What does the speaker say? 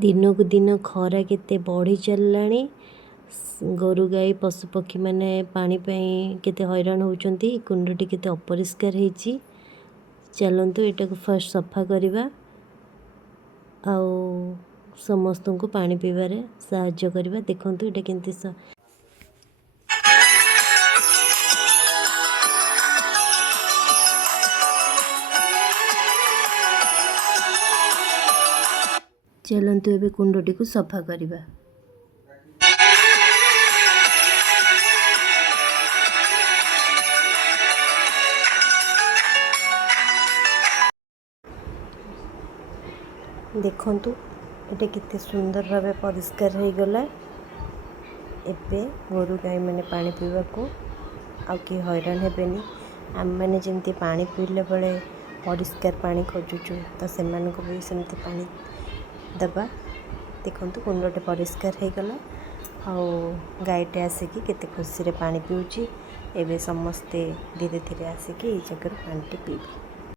दिनकू दिन खरा केते बढ़ी चललानी। गोरु गाई पशुपक्षी मैंने पानी केते हैरान होउचंती। कुंडटी केते अपरिष्कार ହେଇची। चलंतु एटा को फर्स्ट सफा करिबा आउ समस्त को पानी पीबारे साहाय्य करिबा। देखंतु एटा केंती चलंतु एबे कुंडटी को सफा करिबा। देखंतु एटा केते सुंदर भावे परिष्कार हो गला। एबे गोरु गाई मैंने पानी पीवा को आ कि हैरान हेबेनी। आम मैंने जेमती पानी पीले बेले परिष्कार पानी खोजुचु तो सेमान को भी सेमती पानी दबा। देखंतु कुंडटे परिष्कार हो गला। आउ गाईटे आसिकी केते खुशी रे पानी पिउची। एबे समस्ते धीरे धीरे आसिकी ए जगह पानी पीबे।